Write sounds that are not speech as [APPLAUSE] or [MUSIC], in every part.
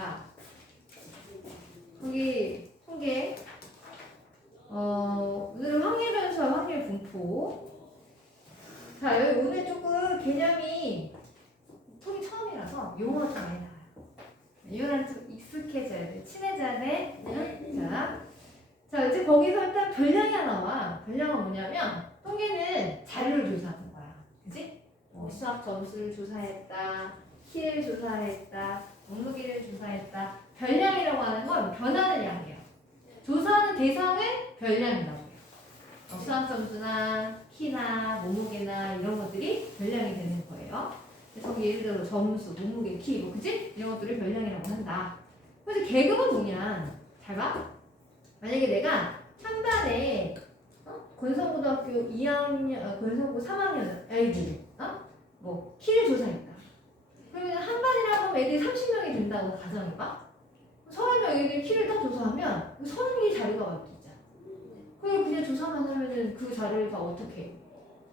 자, 거기 통계. 어, 오늘은 확률 변수와 확률 분포. 자, 여기 오늘 조금 개념이 통이 처음이라서 용어가 좀 많이 나와요. 이거랑 좀 익숙해져야 돼. 친해져야 돼. 응? 자, 자, 이제 거기서 일단 별량이 하나 나와. 별량은 뭐냐면, 통계는 자료를 조사하는 거야. 그지? 뭐 수학 점수를 조사했다. 키를 조사했다. 목록이를 조사했다. 별량이라고 하는 건 변하는 양이에요. 조사하는 대상은 별량이라고 해요. 어, 수학 점수나 키나 몸무게나 이런 것들이 별량이 되는 거예요. 그래서 예를 들어 점수, 몸무게, 키, 뭐 그지? 이런 것들을 별량이라고 한다. 그래서 계급은 뭐냐? 잘 봐. 만약에 내가 한 반에 어? 권성고등학교 2학년, 어, 권성고 3학년 아이들, 어? 뭐 키를 조사했다. 하면 애들이 30명이 된다고 가정해봐. 서른 명 애들이 키를 딱 조사하면 그 서른 개의 자료가 왔겠잖아. 그걸 그냥 조사만 하면은 그 자료를 다 어떻게 해?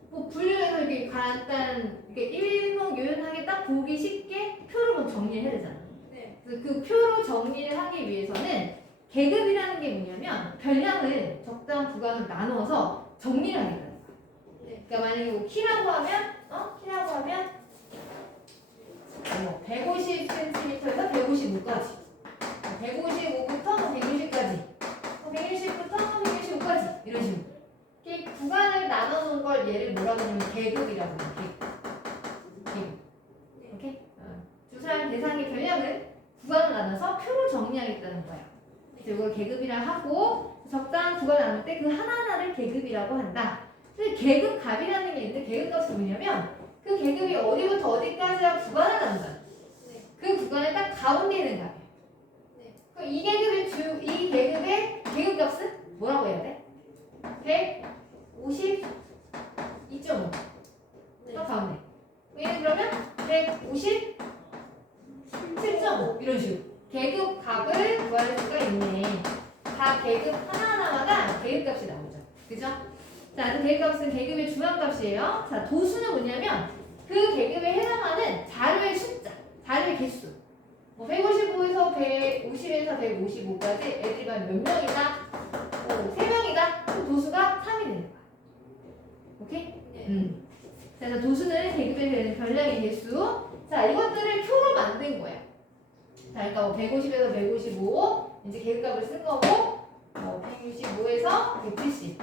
뭐 분류해서 이렇게 간단, 이렇게 일목요연하게 딱 보기 쉽게 표로 뭐 정리해야 되잖아. 네. 그래서 그 표로 정리를 하기 위해서는 계급이라는 게 뭐냐면 별량을 적당한 구간으로 나누어서 정리를 하는 거야. 네. 그러니까 만약에 뭐 키라고 하면 어 키라고 하면 뭐 150cm에서 155까지. 155부터 160까지. 160부터 165까지. 이런 식으로. 이렇게 구간을 나눠놓은 걸 얘를 뭐라고 하냐면 계급이라고 해요 계급. 오케이? 어. 조사한 대상의 별량을 구간을 나눠서 표로 정리하겠다는 거야 그래서 이걸 계급이라 하고 적당한 구간을 나눌 때 그 하나하나를 계급이라고 한다. 그래서 계급 값이라는 게 있는데 계급 값이 뭐냐면 그 계급이 어디부터 어디까지야 구간을 나눈다 네. 그 구간의 딱 가운데 있는 값이에요 네. 그럼 이 계급의 주, 이 계급의 계급 값은 뭐라고 해야 돼? 150, 2.5. 네. 딱 가운데. 얘는 그러면 150, 7.5 이런 식으로 계급 값을 구할 수가 있네. 다 계급 하나하나마다 계급 값이 나오죠. 그죠? 자, 그 계급 값은 계급의 중앙 값이에요. 자, 도수는 뭐냐면 그 계급에 해당하는 자료의 숫자, 자료의 개수. 뭐 155에서 150에서 155까지 애들이 몇 명이다? 뭐 3명이다? 그럼 도수가 3이 되는 거야. 오케이? 네. 음. 자, 그래서 도수는 계급에 되는 별량의 개수. 자, 이것들을 표로 만든 거야. 자, 그러니까 뭐 150에서 155 이제 계급값을 쓴 거고, 뭐 165에서 170.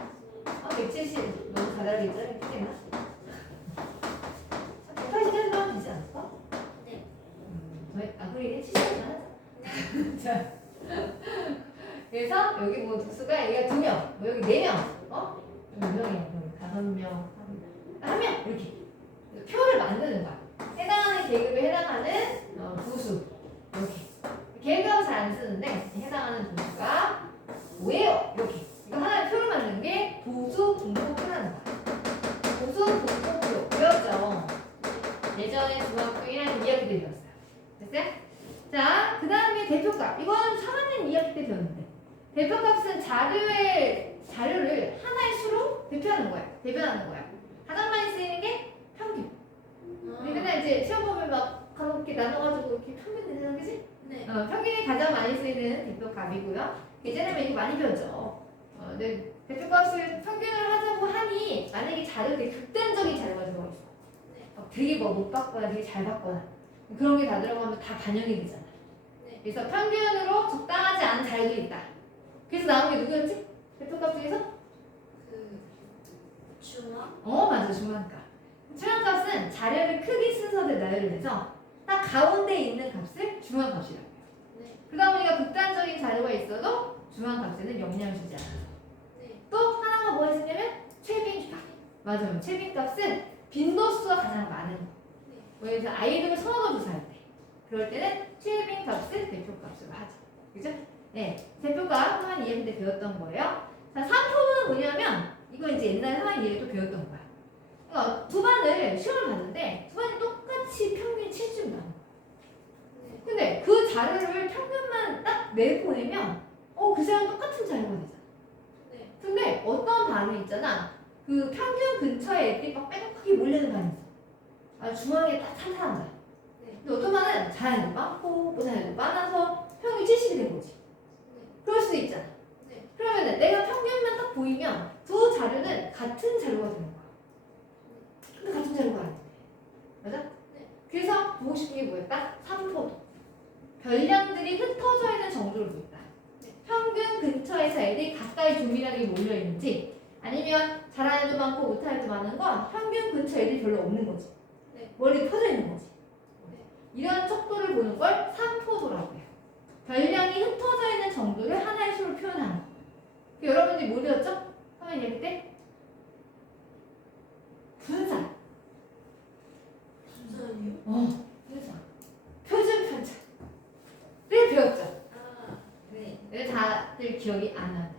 아, 170 너무 가다르겠죠? 했겠나? 180까지 하면 되지 않을까? 네. 음, 저희 아 그래 70까지 하 자. [LAUGHS] 자, 그래서 여기 뭐 두수가 여기가 두 명, 뭐 여기 네 명, 어? 몇 명이야? 그럼 다섯 명, 한 명 이렇게 표를 만드는 거야. 해당하는 계급에 해당하는 어, 부수 이렇게 계급은 잘 안 쓰는데 해당하는 부수가 뭐예요? 이렇게 이거 하나의 표를 만드는 게 도수 분포 표라는 거야. 도수 분포표 배웠죠? 예전에 중학교 1학년 2학기 때 배웠어요. 됐어요? 자, 그 다음에 대표값. 이건 3학년 2학기 때 배웠는데. 대표값은 자료의, 자료를 하나의 수로 대표하는 거야. 대변하는 거야. 가장 많이 쓰이는 게 평균. 우리 맨날 이제 시험 보면 막 가볍게 나눠가지고 이렇게 평균 내잖아, 그지? 네. 어, 평균이 가장 많이 쓰이는 대표값이고요. 예전에 이거 많이 배웠죠. 어, 근데 대표값을 평균을 하자고 하니 만약에 자료 되게 극단적인 자료가 들어가 있어. 네. 막 되게 뭐못 받거나 되게 잘 받거나 그런 게 다 들어가면 다 반영이 되잖아. 네. 그래서 평균으로 적당하지 않은 자료도 있다. 그래서 나온 게 누구였지? 대표값 중에서? 그 중앙? 어 맞아 중앙값. 중앙값은 자료를 크기 순서대로 나열을 해서 딱 가운데 있는 값을 중앙값이라고 해요. 네. 그러다 보니까 극단적인 자료가 있어도 중앙값에는 영향을 주지 않아요. 네. 또 하나가 뭐가 있었냐면 최빈값. 맞아요. 최빈값은 빈도수가 가장 많은 거. 네. 뭐 예를 들어 아이들을 서너 조사할 때 그럴 때는 최빈 값을 대표 값으로 하죠. 그죠? 네. 대표값 하만 이해 때 배웠던 거예요. 자, 3포는 뭐냐면 이거 이제 옛날 하만 이해 또 배웠던 거야. 그러니까 두 반을 시험을 봤는데 두 반이 똑같이 평균이 7점 나온 거야. 네. 근데 그 자료를 평균만 딱 내보내면 어, 그 시간 똑같은 자료가 되잖아. 네. 근데 어떤 반이 있잖아. 그 평균 근처에 애들이 막 빼곡하게 몰리는 반이 있어. 아, 중앙에 딱 탄탄한 거야. 네. 근데 어떤 반은 잘하는 애도 많고 못하는 애도 많아서 평균 70이 된 거지. 그럴 수도 있잖아. 네. 그러면은 내가 평균만 딱 보이면 두 자료는 같은 자료가 되는 거야. 근데 같은 자료가 아닌데. 맞아? 네. 그래서 보고 싶은 게 뭐였다? 삼포도. 별량들이 흩어져 있는 정도를 보겠다. 네. 평균 근처에서 애들이 가까이 조밀하게 몰려 있는지 아니면 잘하는 애도 많고 못하는 애도 많은 건 평균 근처 애들이 별로 없는 거지. 네. 멀리 퍼져 있는 거지. 네. 이런 척도를 보는 걸 삼포도라고 해요. 별량이 흩어져 있는 정도를 하나의 수로 표현하는 거. 그 여러분들이 뭐 배웠죠? 처음에 얘기할 때? 분산. 순서는요? 어, 분산. 표준 편차. 를 배웠죠? 아, 네. 근데 다들 기억이 안 나네.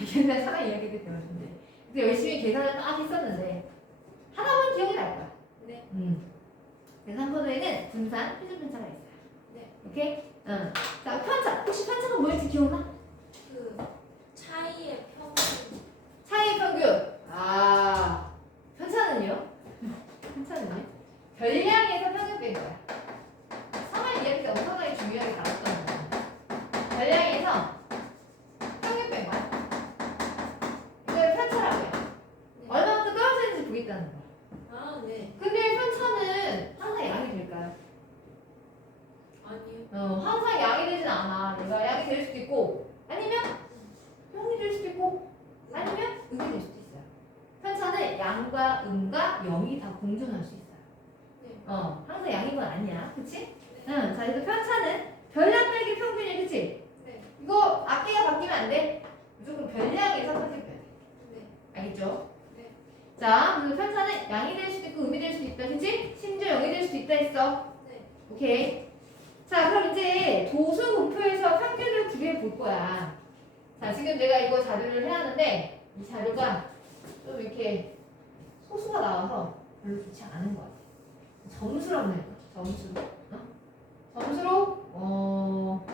[LAUGHS] 옛날 사람 이야기도 배웠는데. 근데 열심히 계산을 막 했었는데, 하나만 기억이 날 거야. 네. 음. 그래서 한 번에는 분산, 표준 편차가 있어요. 네. 오케이? 응. 자, 편차. 혹시 편차가 뭐였지 기억나? 그 차이의 평균. 차이 평균. 아, 편차는요? [LAUGHS] 편차는요? 별량에서 평균 뺀 거야. 상황 이야기 때 엄청나게 중요하게 다뤘던 거야. 별량에서 평균 뺀 거야. 이걸 편차라고 해. 네. 얼마만큼 떨어져 있는지 보겠다는 거야. 아, 네. 근데 편차는 항상 양이 될까요? 아니요. 어, 항상 양이 되진 않아. 내가 양이 될 수도 있고, 아니면 형이 될 수도 있고, 아니면 음이 될 수도 있어요. 편차는 양과 음과 영이 다 공존할 수 있어요. 네. 어, 항상 양인 건 아니야. 그치? 네. 응, 자, 그래서 편차는 별량 빼기 평균이야. 그치? 네. 이거 앞뒤가 바뀌면 안 돼. 무조건 별량에서 편집해야 돼. 네. 알겠죠? 네. 자, 그래서 편차는 양이 될 수도 있고, 음이 될 수도 있다. 그치? 심지어 영이 될 수도 있다 했어. 네. 오케이. 자, 그럼 이제 도수 공표에서 평균을 구해 볼 거야. 자, 지금 내가 이거 자료를 해놨는데 이 자료가 좀 이렇게 소수가 나와서 별로 좋지 않은 것 같아. 점수로 한번 해봐. 점수로. 어? 점수로 어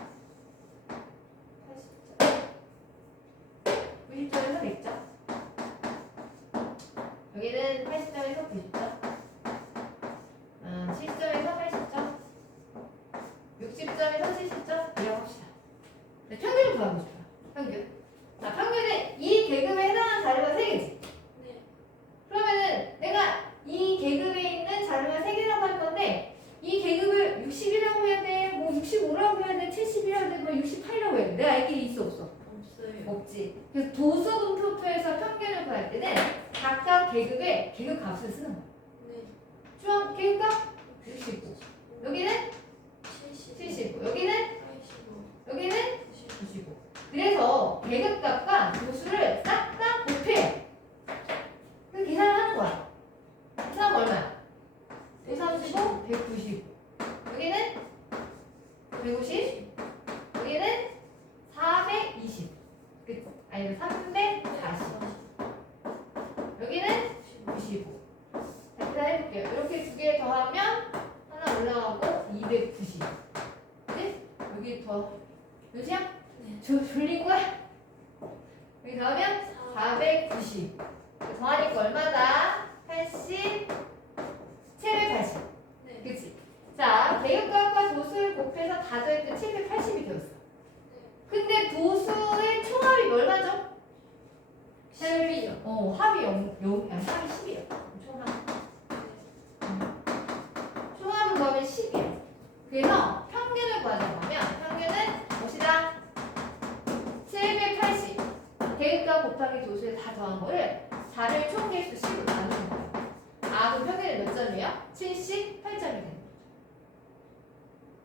80점. 90점에서 100점. 여기는 80점에서 90점. 어, 70점에서 80점. 60점에서 70점 이라고 합시다. 네, 평균을 구하고 싶어요. 평균. 자, 평균은 이 계급에 해당하는 자료가 3개지. 네. 그러면은 내가 이 계급에 있는 자료가 3개라고 할 건데 이 계급을 60이라고 해야 돼, 뭐 65라고 해야 돼, 70이라고 해야 돼, 뭐 68이라고 해야 돼. 내가 알게 있어 없어? 없어요. 없지. 그래서 도수분표표에서 평균을 구할 때는 각각 계급의 계급 값을 쓰는 거야. 네. 중앙 계급값 65. 여기는 70. 75. 여기는 85. 여기는 90. 95. 그래서 계급값과 도수를 싹 다 곱해. 그 계산을 하는 거야. 계산 얼마야? 135, 195. 여기는 150. 여기는 420. 그 아니 340. 여기는 95. 자, 계산 해볼게요. 이렇게 두 개 더하면 하나 올라가고 290. 그치? 여기 더 몇이야? 네. 저 졸린 거야? 여기 더하면 490. 더하니까 얼마다? 80, 780. 네. 그치? 자, 계급값과 도수를 곱해서 다 더했더니 780이 되었어. 근데 도수의 총합이 얼마죠? 10이요. 어, 합이 0, 0, 아니, 합이 10이에요. 총합. 총합은 그러면 10이에요. 그래서 평균을 구하자고 하면 평균은 봅시다. 780. 계급값 곱하기 도수에 다 더한 거를 4를 총개수 10으로 나누는 거예요. 아, 그럼 평균이 몇 점이에요? 78점이 되는 거죠.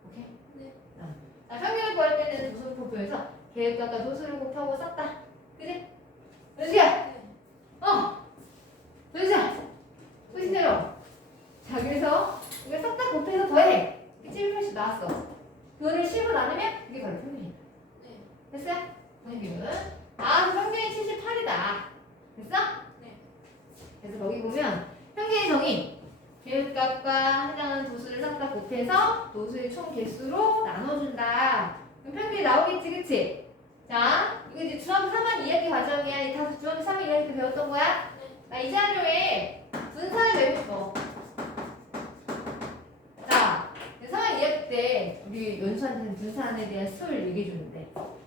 오케이? 네. 어. 자, 평균을 구할 때는 도수 분표에서 계급값과 도수를 곱하고 쌌다. 그지? 은수야! 네. 어! 은수야! 은수대로. 자, 그래서 이걸 싹다 곱해서 더해. 780 나왔어. 그거를 10으로 나누면 이게 바로 평균이다. 네. 됐어요? 평균. 아, 그 평균이 78이다. 됐어? 네. 그래서 거기 보면 평균의 정의 계급값과 해당하는 도수를 싹다 곱해서 도수의 총 개수로 나눠준다. 그럼 평균이 나오겠지, 그치? 자, 이거 이제 중학교 3반 이야기 과정이야. 이다 중학교 3반 이야기 때 배웠던 거야? 나이 자료에 분산을 내고 싶어. 자, 3반 이야기 때 우리 연수한테는 분산에 대한 수를 얘기해 주는데 어?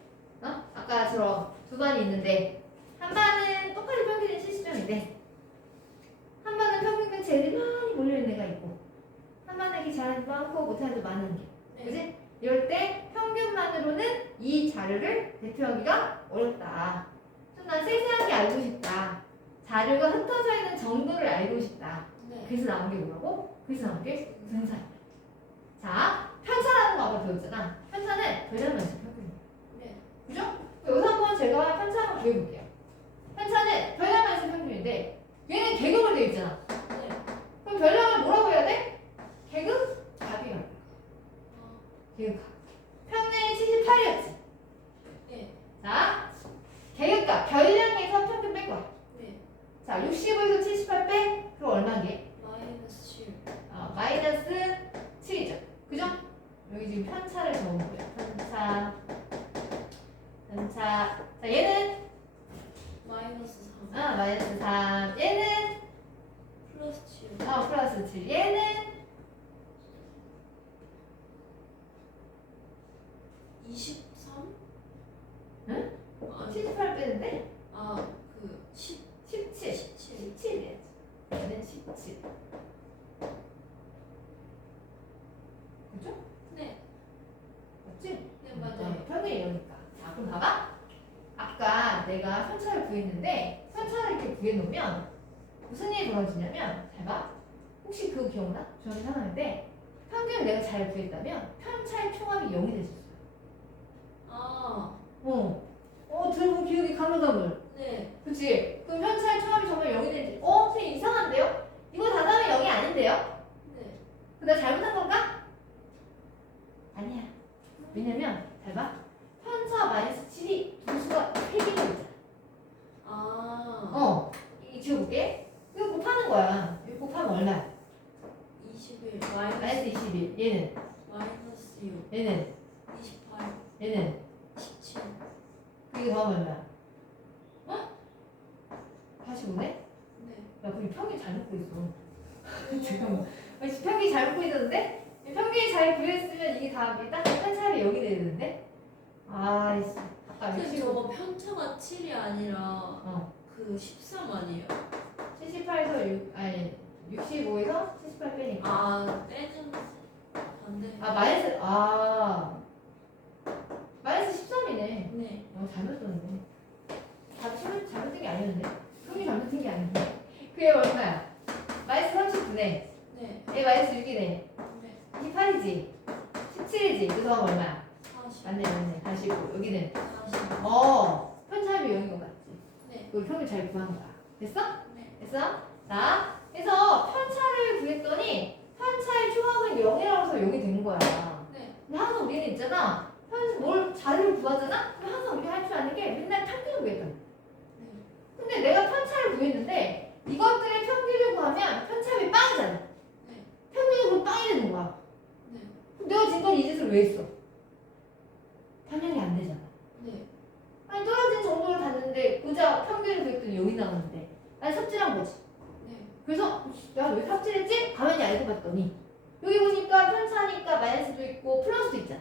아까처럼 두 반이 있는데 한 반은 똑같이 평균이 70점인데 한 반은 평균 제일이 많이 몰려있는 애가 있고 한 반은 잘하는 애 많고 못하는 많은 게 네. 그지? 이럴 때 평균만으로는 이 자료를 대표하기가 어렵다. 좀 난 세세하게 알고 싶다. 자료가 흩어져 있는 정도를 알고 싶다. 네. 그래서 나온 게 뭐라고? 그래서 나온 게 분산. 자, 편차라는 거 아까 배웠잖아. 편차는 별량면수 평균이야. 네. 그죠? 여기서 한번 제가 편차 한번 구해볼게요. 편차는 별량면수 평균인데 얘는 계급으로 되어 있잖아. 네. 그럼 별량을 뭐라고 해야 돼? 계급 답이야. 어, 계급 값. 평균이 78이었지. 네. 자, 계급값 별량에서 평균 뺄 거야. 네. 자, 65에서 78 빼? 그럼 얼마게? 아 마이너스 아 마이너스 13이네 네. 어 잘못 썼네 다 잘못 잘못된 게 아니었는데 형이 잘못된 게 아닌데 그게 얼마야 마이너스 39네 네. 얘 마이너스 6이네 네. 28이지 17이지 그 다음 얼마야 40. 맞네 맞네 45 여기는 40. 어 편차함이 0인 것 같지 네. 그걸 평균 잘 구한 거야 됐어? 네. 됐어? 자, 그래서 편차를 구했더니 편차의 총합은 0이라고 해서 0이 된 거야. 네. 근데 항상 우리는 있잖아. 편, 뭘 자료를 구하잖아? 그럼 항상 우리가 할 줄 아는 게 맨날 평균을 말이야. 네. 근데 내가 편차를 구했는데 이것들의 평균을 구하면 편차함이 빵이잖아. 네. 그럼 빵이 되는 거야. 네. 그럼 내가 지금까지 이 짓을 왜 했어? 반영이 안 되잖아. 네. 아니 떨어진 정도를 봤는데 고작 평균을 구했더니 0이 나왔는데 아니 삽질한 거지. 네. 그래서 내가 왜 삽질했지? 가만히 알고 봤더니 여기 보니까 편차니까 마이너스도 있고 플러스도 있잖아.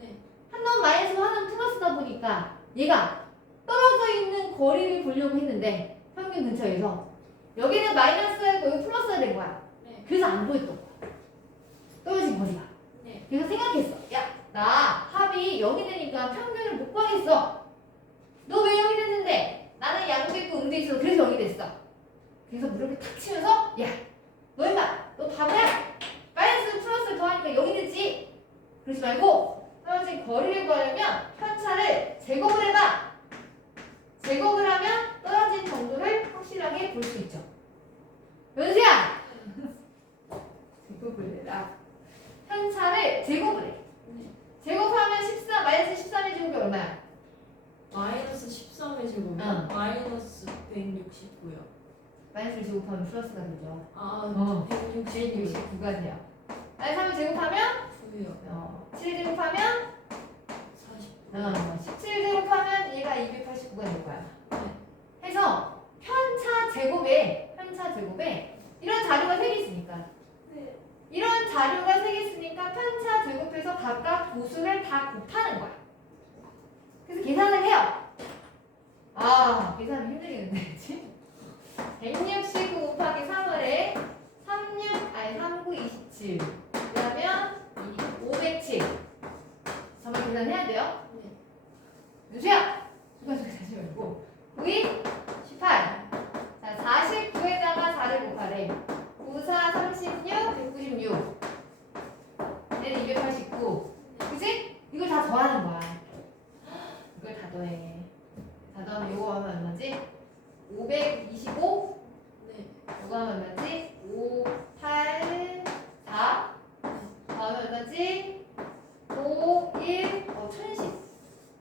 네. 한 놈 마이너스고 한 놈 플러스다 보니까 얘가 떨어져 있는 거리를 보려고 했는데 평균 근처에서 여기는 마이너스고 여기 플러스가 된 거야. 네. 그래서 안 보였던 거야. 떨어진 거리가. 네. 그래서 생각했어. 야, 나 합이 0이 되니까 평균을 못 구하겠어. 너 왜 0이 됐는데? 나는 양도 있고 음도 있어. 그래서 0이 됐어. 그래서 무릎을 탁 치면서 야, 너 임마, 너 바보야? 마이너스 플러스를 더하니까 0이 됐지? 그러지 말고 떨어진 거리를 구하려면 편차를 제곱을 해봐. 제곱을 하면 떨어진 정도를 확실하게 볼 수 있죠. 연수야! 제곱을 해라. 편차를 제곱을 해. 네. 제곱하면 14, 마이너스 13의 제곱이 얼마야? 마이너스 13의 제곱이요? 응. 마이너스 169요. 마이너스를 제곱하면 플러스가 되죠. 아, 어. 169요. 169가 돼요. 마이너스 3을 제곱하면 9요. 어, 7 제곱하면 49. 어, 17 제곱하면 얘가 289가 될 거야. 네. 해서 편차 제곱에 편차 제곱에 이런 자료가 세개 있으니까 네. 이런 자료가 세개 있으니까 편차 제곱해서 각각 도수를 다 곱하는 거야. 그래서 계산을 해요. 아, 계산이 힘들겠는데, 그치? 169 곱하기 3월에 36, 아니 39, 27. 그러면 507. 정말 계산해야 돼요. 네. 윤수야! 누가 저기 다시 말고. 9이 18. 자, 49에다가 4를 곱하래. 9, 4, 36, 196. 얘는 289. 그치? 이걸 다 더하는 거야. 이걸 다 더해. 다 더하면 이거 하면 얼마지? 525? 네. 이거 하면 얼마지? 5, 8, 4. 다음에 얼마지? 5, 1, 어, 1010.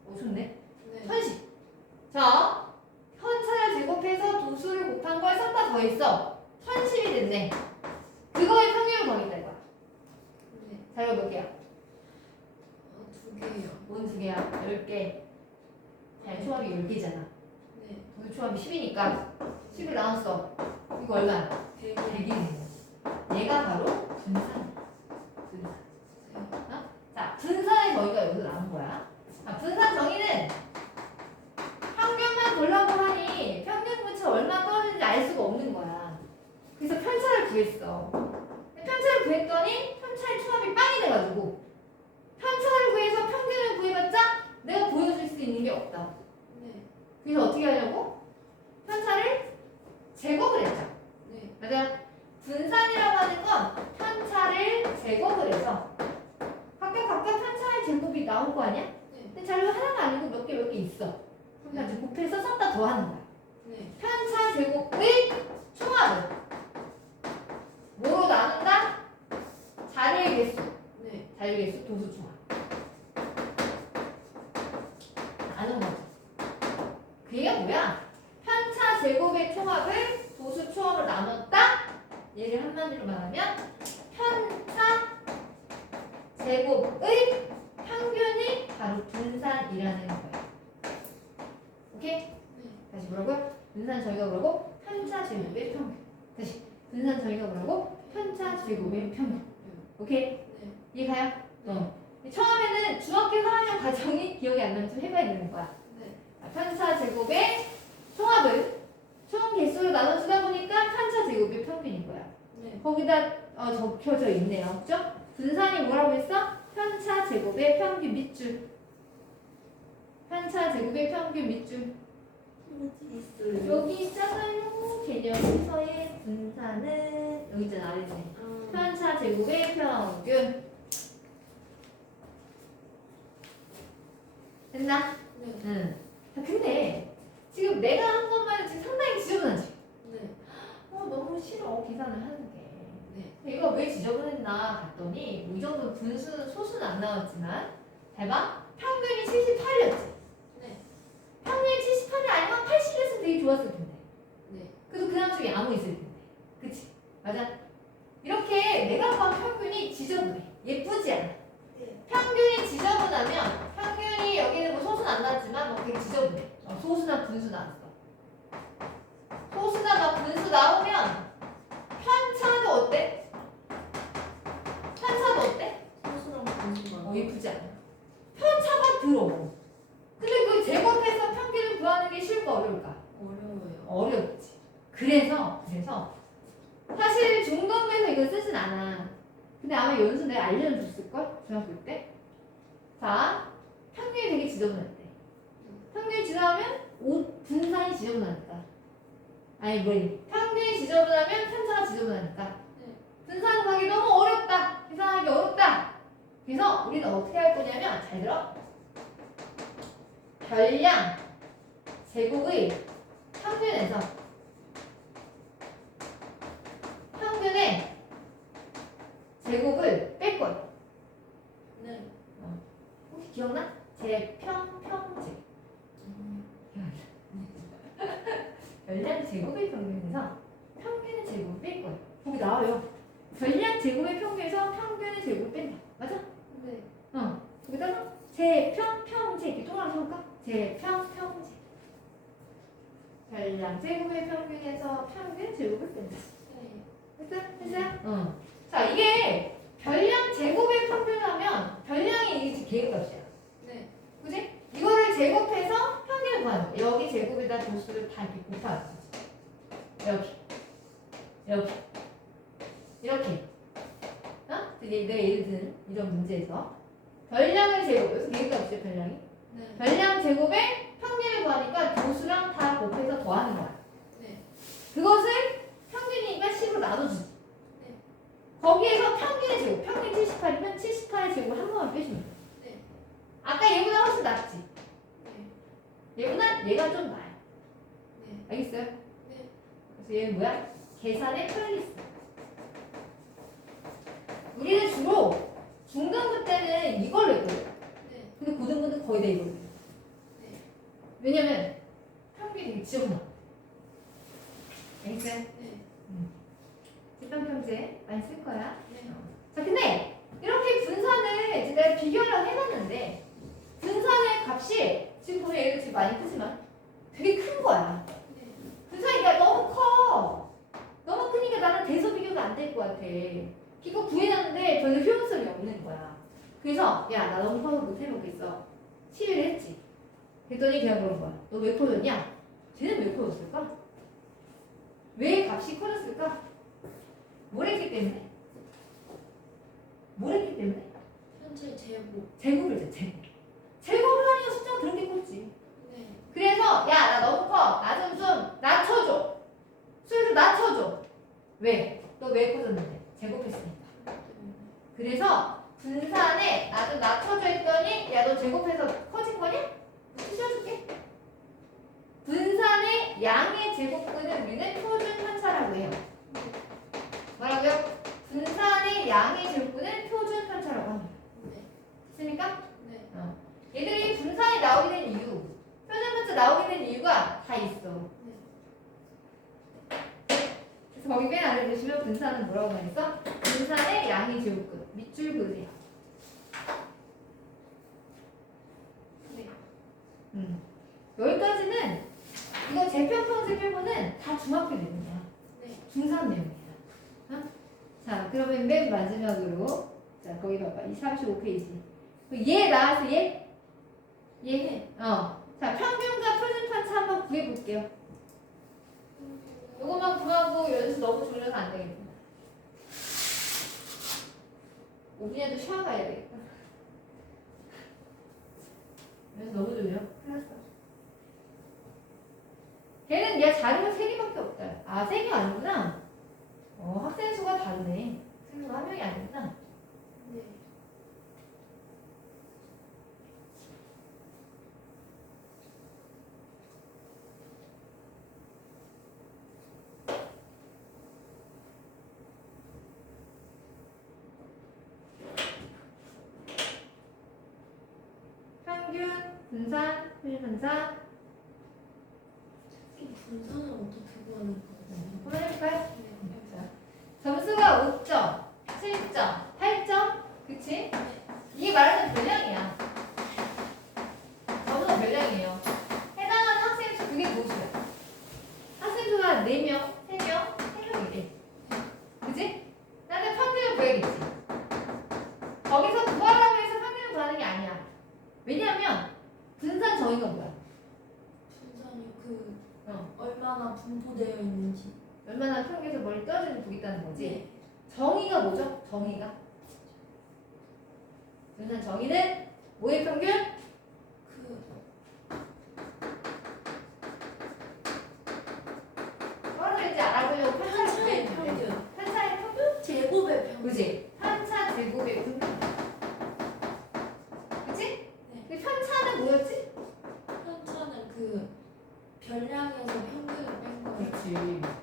어, 좋네. 네. 1010. 자, 현차를 제곱해서 도수를 곱한 걸 섞다 더했어. 1010이 됐네. 그거의 평균을 더했다 이거야. 네. 자, 이거 몇 개야? 어, 두 개요. 뭔 두 개야? 10개. 자, 초합이 10개잖아. 네. 도수 초합이 10이니까 10을 나눴어. 이거 얼마야? 100이 100이 얘가 바로 분산. 분산. 네. 자, 분산의 정의가 여기서 나온 거야. 자, 분산 정의는 평균만 보려고 하니 평균분치 얼마 떨어지는지 알 수가 없는 거야. 그래서 편차를 구했어. 편차를 구했더니 편차의 초합이 빵이 돼가지고 편차를 구해서 평균을 구해봤자 내가 보여줄 수 있는 게 없다. 네. 그래서 어떻게 하려고? 편차를 제곱을 했죠. 네. 맞아. 분산이라고 하는 건 편차를 제곱을 해서 각각 각각 편차의 제곱이 나올 거 아니야? 네. 근데 자료 하나가 아니고 몇 개 몇 개 있어. 그럼 다 곱해서 섞다 더하는 거야. 네. 편차 제곱의 총합을 뭐로 나눈다? 자료의 개수. 네. 자료의 개수 도수 총합. 나눈 거죠. 그 얘기가 뭐야? 편차 제곱의 총합을 도수 총합을 나눴다? 얘를 한마디로 말하면 편차 제곱의 평균이 바로 분산이라는 거예요. 오케이? 네. 다시 뭐라고요? 분산 저희가 뭐라고? 편차 제곱의 평균. 다시 분산 저희가 뭐라고? 편차 제곱의 평균. 오케이? 네. 이해가요? 어. 처음에는 중학교 3학년 과정이 기억이 안 나면 좀 해봐야 되는 거야. 네. 아, 편차 제곱의 총합을 총 개수로 나눠주다 보니까 편차 제곱의 평균인 거야. 네. 거기다 어, 적혀져 있네요. 그죠? 분산이 뭐라고 했어? 편차 제곱의 평균 밑줄. 편차 제곱의 평균 밑줄. 여기 있잖아요. 개념에서의 분산은 여기 있잖아 아래에. 아, 편차 제곱의 평균. 됐나? 네. 응. 자, 근데 지금 내가 한 것만 지금 상당히 지저분하지? 네. 어, 너무 싫어, 계산을 하는 게. 네. 이거 왜 지저분했나 봤더니, 뭐이 정도 분수는, 소수는 안 나왔지만, 잘 봐. 평균이 78이었지. 네. 평균이 78이 아니면 80이었으면 되게 좋았을 텐데. 네. 그래도 그 다음 쪽에 아무 있을 텐데. 그치? 맞아? 이렇게 내가 구한 평균이 지저분해. 예쁘지 않아. 네. 평균이 지저분하면 평균이 여기는 뭐 소수는 안 나왔지만 뭐 되게 지저분해. 어, 소수나 분수 나왔어. 소수나 막 분수 나오면 편차도 어때? 편차도 어때? 소수랑 분수가. 어 예쁘지 않아? 편차가 들어. 근데 그 제곱해서 평균을 구하는 게 쉽을까 어려울까? 어려워요. 어렵지. 그래서 그래서 사실 중등부에서 이거 쓰진 않아. 근데 아마 연수 내가 알려줬을 걸 중학교 때. 자, 평균이 되게 지저분했대. 평균이 지저분하면 옷 분산이 지저분하니까. 아니 뭐 평균이 지저분하면 편차가 지저분하니까. 네. 분산 구하기 너무 어렵다. 계산하기 어렵다. 그래서 우리는 어떻게 할 거냐면 잘 들어. 별량 제곱의 평균에서 평균의 제곱을 뺄 거예요. 네. 혹시 기억나? 제평평제. 음, 별량 제곱의 평균에서 평균의 제곱을 뺄 거예요. 거기 나와요. 별량 제곱의 평균에서 평균의 제곱을 뺀다. 맞아? 네. 어. 거기다가 제평평제 이렇게 동그라미 해볼까? 제평평제. 별량 제곱의 평균에서 평균 제곱을 뺀다. 네. 됐어? 됐어요? 어. 자, 이게 별량 제곱의 평균하면 별량이 이게 계획값이야. 네. 그지? 이거를 제곱해서 평균을 구하는 거야. 여기 제곱에다 도수를 다 이렇게 곱하는 거지. 여기. 여기. 이렇게. 어? 이게 내가 예를 든 이런 문제에서 별량을 제곱, 여기서 계획값이죠, 별량이. 네. 별량 제곱에 평균을 구하니까 도수랑 다 곱해서 더하는 거야. 네. 그것을 평균이니까 10으로 나눠주지. 네. 거기에서 평균의 제곱, 평균 78이면 78의 제곱을 한 번만 빼주면 돼. 네. 아까 얘보다 훨씬 낫지. 네. 얘보다 얘가 좀 나아요. 네. 알겠어요? 네. 그래서 얘는 뭐야? 계산의 편리스. 우리는 주로 중등부 때는 이걸로 했거든. 네. 근데 고등부는 거의 다 이걸로 해. 네. 왜냐면 평균이 지저분하. 알겠어요? 네. 집단평제 많이 쓸 거야. 네. 자, 근데 이렇게 분산을 이제 내가 비교를 해봤는데 분산의 값이 지금 보면 얘를 지금 많이 크지만 되게 큰 거야. 네. 분산이 그러니까 너무 커. 너무 크니까 나는 대소 비교가 안 될 것 같아. 이거 구해놨는데 별로 효용성이 없는 거야. 그래서 야 나 너무 커서 못 해먹겠어. 시위를 했지. 그랬더니 그냥 그런 거야. 너 왜 커졌냐? 쟤는 왜 커졌을까? 왜 값이 커졌을까? 뭘 했기 때문에? 뭘 했기 때문에? 현재 제곱. 제곱을 했죠, 제곱. 제곱을 하니까 숫자가 그렇게 컸지. 네. 그래서 야 나 너무 커. 나 좀 좀 낮춰줘. 좀 낮춰줘. 왜? 너 왜 커졌는데? 제곱했으니까. 그래서 분산에 나 좀 낮춰줘 했더니 야 너 제곱해서 커진 거냐? 쑤셔줄게. 분산의 양의 제곱근을 우리는 표준 편차라고 해요. 뭐라고요? 분산의 양의 제곱근을 표준 편차라고 합니다. 네. 됐습니까? 네. 얘들이 분산이 나오게 된 이유, 표준 편차 나오게 된 이유가 다 있어. 그래서 거기 맨 아래 보시면 분산은 뭐라고 말했어? 분산의 양의 제곱근 밑줄 그으세요. 네. 음. 여기까지는 이거 재평평제 빼고는 다 중학교 내용이야. 네. 중산 내용이야. 어? 자, 그러면 맨 마지막으로 자 거기 봐봐 이 35페이지. 얘 나와서 얘? 얘? 어. 자 평균과 표준 편 차 한번 구해볼게요. 요것만 구하고 연습 너무 졸려서 안 되겠다. 5분에도 쉬어 가야 되겠다. 연습 너무 졸려. 큰일. 걔는 얘 자료가 3개밖에 없다. 아, 3개 아니구나. 어, 학생 수가 다르네. 학생 수가 한 명이 아니구나. 네. 평균, 분산, 필분산. 이 분산을 어떻게 구하는 거예요? 한번 해볼까요? 네. 자, 점수가 5점, 7점, 8점, 그치? 이게 말하는 별량이야. 점수가 별량이에요. 해당하는 학생 수 그게 도수야. 학생 수가 4명, 3명, 3명이래. 그치? 나는 평균을 구해야겠지. 거기서 구하라고 해서 평균을 구하는 게 아니야. 왜냐면 분산 정의가 뭐야? 분산이 그 어. 얼마나 분포되어 있는지. 얼마나 평균에서 뭘 거지? 네. 정의가 뭐죠? 정의가 분산 정의는 뭐의 평균? 그 뭐라고 이제 알아보려고 편차를 평균. 편차의 평균? 제곱의 평균. 그지? 편차 제곱의 분편 그치? 네. 그 편차는 뭐였지? 편차는 그 별량에서 평균을 뺀 거예요. 그렇지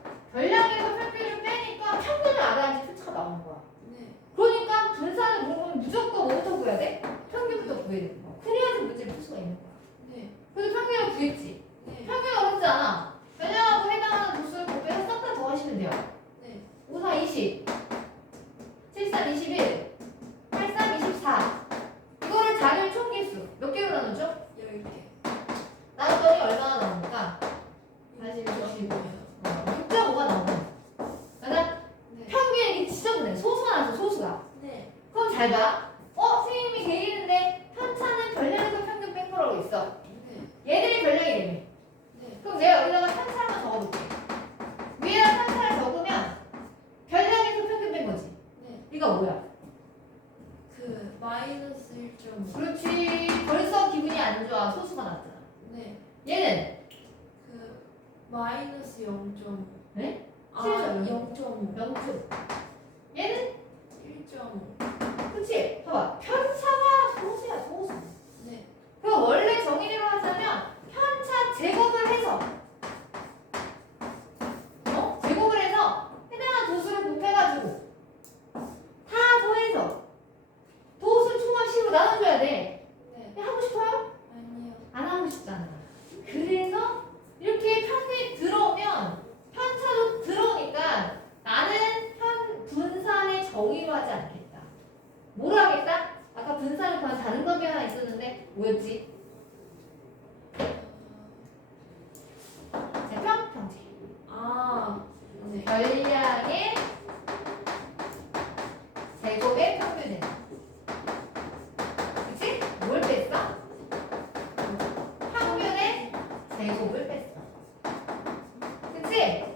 qué?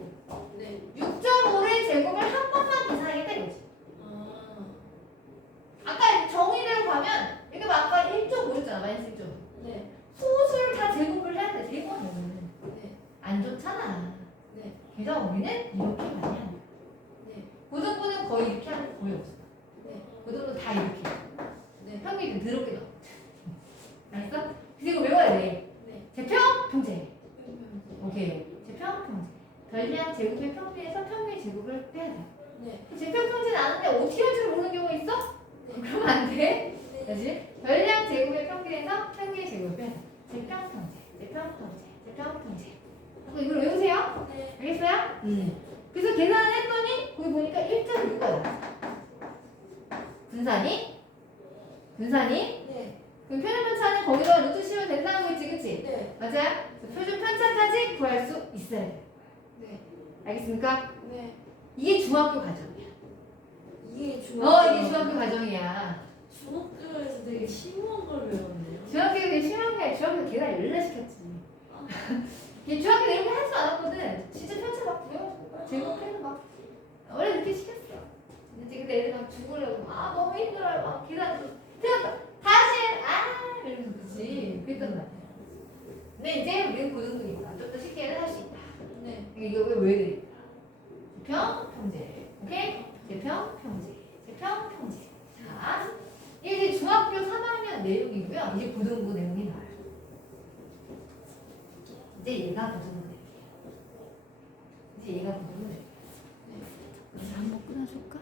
you. 맞아요? 표준 편차까지 구할 수 있어야 돼요. 네. 알겠습니까? 네. 이게 중학교 과정이야. 이게 중학교. 어, 이게 중학교 과정이야. 중학교에서 되게 심한 걸 배웠네요. 중학교가 되게 심한 게 중학교 걔가 열나 시켰지. 아. 얘 중학교 내는 거 하지도 않았거든. 진짜 편차 막 구해. 제목해서 막 원래 그렇게 시켰어. 근데 근데 애들 막 죽으려고 아 너무 힘들어요. 막 계단 틀렸다. 다시 아 이러면서 그지 그랬단 말이야. 근데 이제 우리는 고등급이니까 좀 더 쉽게는 할 수 있다. 네. 이거 왜, 왜 그래? 평, 평제. 오케이? 제평, 평제. 제평, 평제. 자, 이제 중학교 3학년 내용이고요. 이제 고등부 내용이 나와요. 이제 얘가 고등부 내용이에요. 이제 얘가 고등부 내용이에요. 네. 한번 끊어줄까?